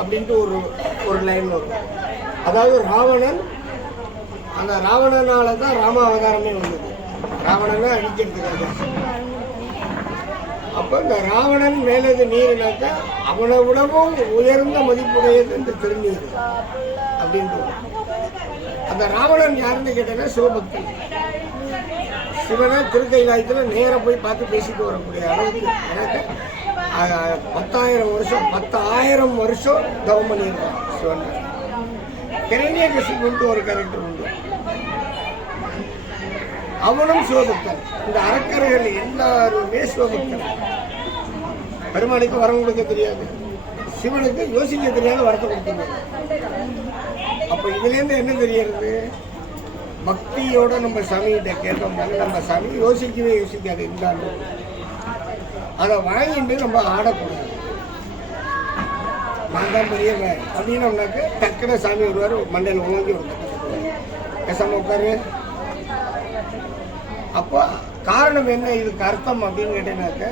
அப்படின்ட்டு ஒரு லைன் வரும். அதாவது ராவணன், அந்த ராவணனால தான் ராம அவதாரமே வந்தது, ராவணனை அழிக்கிறதுக்காக. அப்போ இந்த ராவணன் மேலது நீர்னாக்கா அவனை விடவும் உயர்ந்த மதிப்புடையது இந்த திருநீர் அப்படின்ட்டு. அந்த ராவணன் யாருன்னு கேட்டேன்னா சிவபக்தன். சிவனை திருக்கைலாயத்தில் நேராக போய் பார்த்து பேசிட்டு வரக்கூடிய அளவுக்கு எனக்கு 10,000 வருஷம் தவம் பண்ணியிருக்கான் சிவன். கிரண்யகசிபுன்ட்டு ஒரு கேரக்டர் உண்டு, அவனும் சிவபக்தன். இந்த அரக்கர்கள் எல்லாருமே சிவபக்தன். பெருமாளுக்கு வரம் கொடுக்க தெரியாது, சிவனுக்கு யோசிக்க தெரியாத வரத்தை கொடுத்துருவாங்க. அப்போ இதுலேருந்து என்ன தெரியறது? பக்தியோட நம்ம சாமிகிட்ட கேட்டோம்னால நம்ம சாமி யோசிக்கவே யோசிக்காது, இருந்தாலும் அதை வாங்கிட்டு நம்ம ஆடக்கூடாது. நான் தான் பெரியவன் அப்படின்னோம்னாக்க டக்குன சாமி வருவார், மண்டையில் வாங்கி ஒரு பேசாம உட்காரு. அப்போ காரணம் என்ன, இதுக்கு அர்த்தம் அப்படின்னு கேட்டேனாக்க,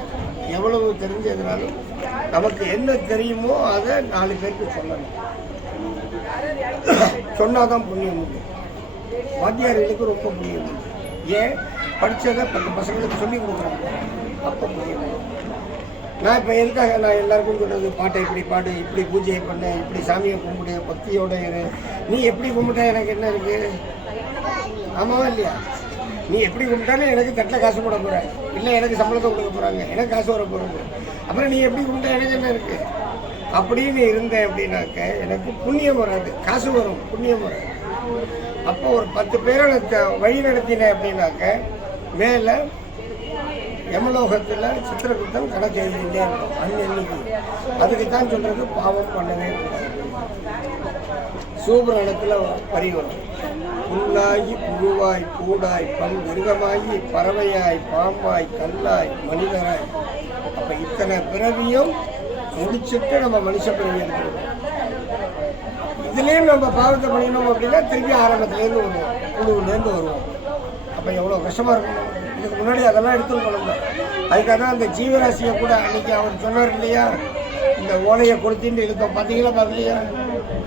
எவ்வளவு தெரிஞ்சதுனாலும் நமக்கு என்ன தெரியுமோ அதை 4 பேருக்கு சொல்லணும். சொன்னாதான் புண்ணியம் உண்டு. வாத்தியார்களுக்கு ரொம்ப புண்ணியம் உண்டு. ஏன் படித்ததை 10 பசங்களுக்கு சொல்லி கொடுக்குறாங்க, அப்போ புண்ணியம். நான் இப்போ எதுக்காக நான் எல்லாருக்கும் சொல்கிறது, பாட்டை இப்படி பாடு, இப்படி பூஜையை பண்ண, இப்படி சாமியை கும்பிடு, பக்தியோட இரு. நீ எப்படி கும்பிட்டா எனக்கு என்ன இருக்குது? ஆமாவா இல்லையா? நீ எப்படி கும்பிட்டாலும் எனக்கு தட்டில் காசு போட போகிற, இல்லை எனக்கு சம்பளத்தை கொடுக்க போகிறாங்க, எனக்கு காசு வர போகிறது. அப்புறம் நீ எப்படி கும்பிட்டா எனக்கு என்ன இருக்குது அப்படின்னு இருந்தேன் அப்படின்னாக்க எனக்கு புண்ணியம் வராது, காசு வரும், புண்ணியம் வராது. அப்போ ஒரு 10 பேரை வழி நடத்தினேன் அப்படின்னாக்க மேலே யமலோகத்தில் சித்திரகுப்தன் கணக்கு எழுதிட்டே இருக்கும் அன்னைக்கு. அதுக்கு தான் சொல்கிறது பாவம் பண்ணவே கூடாது. சூபரணத்தில் வரி வரும், புல்லாகி புழுவாய் பூடாய் பல் மிருகமாகி பறவையாய் பாம்பாய் கல்லாய் மனிதராய். அப்போ இத்தனை பிறவியும் முடிச்சுட்டு நம்ம மனுஷ பிறவி எடுத்துருவோம். இதுலேயும் நம்ம பாவத்தை பண்ணினோம் அப்படின்னா திருப்பி ஆரம்பத்துலேருந்து வருவோம், புழுவுலேருந்து வருவோம். அப்போ எவ்வளோ கஷ்டமாக இருக்கணும். இதுக்கு முன்னாடி அதெல்லாம் எடுத்துருக்கணும். அதுக்காக தான் அந்த ஜீவராசியை கூட அன்றைக்கி அவர் சொன்னார் இல்லையா, இந்த ஓலையை கொடுத்தின்னு இழுத்தோம். பார்த்தீங்களா பார்க்கலையா?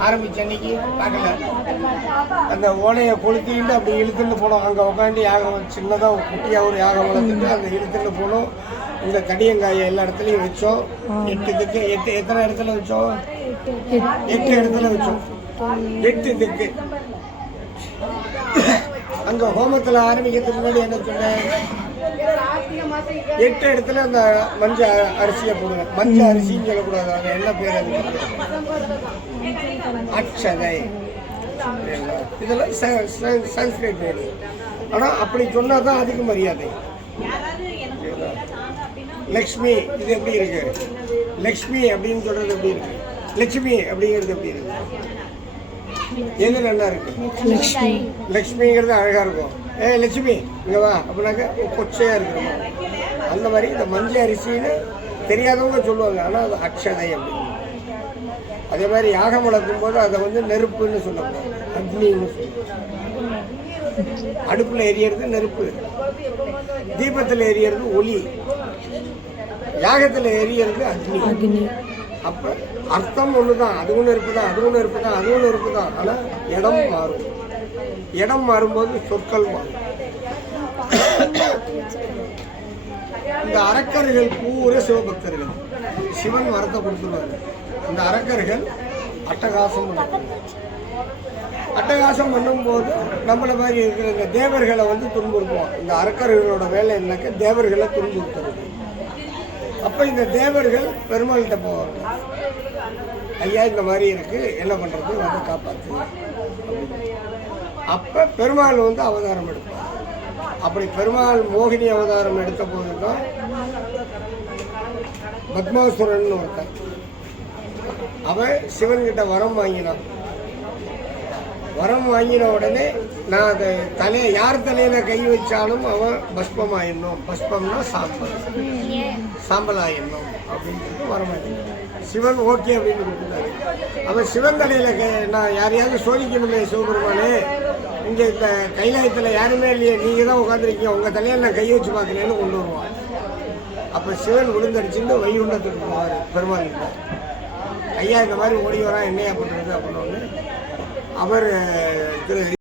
ஆரம்பித்த அன்னைக்கு பார்க்கல. அந்த ஓலையை கொளுத்திட்டு அப்படி இழுத்துட்டு போனோம். அங்கே உட்காந்து யாகம் சின்னதாக குட்டியாக ஒரு யாகம் வளர்த்துட்டு அந்த இழுத்துட்டு போனோம். இந்த தடியங்காயை எல்லா இடத்துலையும் வச்சோம். 8 திக்கு, எத்தனை இடத்துல வச்சோம்? 8 இடத்துல வச்சோம். 8 திக்கு. அங்கே ஹோமத்தில் ஆரம்பிக்கிறதுக்கு முன்னாடி என்ன சொன்னேன்? 8 இடத்துல அந்த மஞ்சள் அரிசியை போடுவேன். மஞ்சள் அரிசின்னு சொல்லக்கூடாது, அது என்ன பேர்? அது அக்ஷதை. இதெல்லாம் சன்ஸ்கிரிட் வேர்டு. ஆனால் அப்படி சொன்னால் தான் அதுக்கு மரியாதை. லக்ஷ்மி, இது எப்படி இருக்கு? லக்ஷ்மி அப்படின்னு சொல்றது எப்படி இருக்கு? லட்சுமி அப்படிங்கிறது எப்படி இருக்கு? எது நல்லா இருக்கு? லக்ஷ்மிங்கிறது அழகா இருக்கும். லட்சுமி இங்கே வா அப்படின்னாக்க கொச்சையா இருக்கிறோம். அந்த மாதிரி இந்த மஞ்சள் அரிசின்னு தெரியாதவங்க சொல்லுவாங்க, ஆனால் அது அக்ஷதை அப்படின்னு. அதே மாதிரி யாகம் வளர்க்கும் போது அதை வந்து நெருப்புன்னு சொல்லுவாங்க, அக்னின்னு சொல்லுவாங்க. அடுப்பில் எரியறது நெருப்பு, தீபத்தில் எரியறது ஒளி, யாகத்தில் எரியறது அக்னி. அப்போ அர்த்தம் ஒன்று தான், அதுவும் நெருப்பு தான், அதுவும் நெருப்பு தான், அதுவும் நெருப்பு தான். ஆனால் இடம் மாறும். இடம் மாறும்போது சொற்கள் மாறும். இந்த அரக்கர்கள் பூரா சிவபக்தர்கள். சிவன் வரத்தை கொடுத்துருவாரு. இந்த அரக்கர்கள் அட்டகாசம் பண்ணுவாங்க. அட்டகாசம் பண்ணும்போது நம்மளை மாதிரி இருக்கிற இந்த தேவர்களை வந்து துன்புறுத்துவோம். இந்த அரக்கர்களோட வேலை என்னக்க தேவர்களை துன்புறுத்துறது. அப்போ இந்த தேவர்கள் பெருமாள்கிட்ட போவாங்க, ஐயா இந்த மாதிரி இருக்கு, என்ன பண்ணுறது, வந்து காப்பாற்று. அப்போ பெருமாள் வந்து அவதாரம் எடுப்பார். அப்படி பெருமாள் மோகினி அவதாரம் எடுத்த போது தான் பத்மாசுரன் ஒருத்தன், அவன் சிவன்கிட்ட வரம் வாங்கினான். வரம் வாங்கின உடனே நான் அதை யார் தலையில கை வச்சாலும் அவன் பஸ்பம் ஆயிடணும். பஸ்பம்னா சாம்பல், சாம்பல் ஆயிடணும் அப்படின்னு சொல்லிட்டு வரம் வாங்கினான். சிவன் ஓகே அப்படின்னு கொடுத்துட்டாரு. அவன் சிவன் தலையில நான் யாரையாவது சோதிக்கணுமே, சிவபெருமானே இங்கே இந்த கைலாயத்தில் யாருமே இல்லையே, நீங்கள் தான் உட்காந்துருக்கீங்க, உங்கள் தலையில் நான் கை வச்சு பார்க்குறேன்னு கொண்டு வருவான். அப்போ சிவன் விழுந்தடிச்சுட்டு வைகுண்டத்துக்கு போவார் பெருமாள். ஐயா இந்த மாதிரி ஓடி வரான் என்னையா பண்ணுறது அப்படின்னு அவர் திரு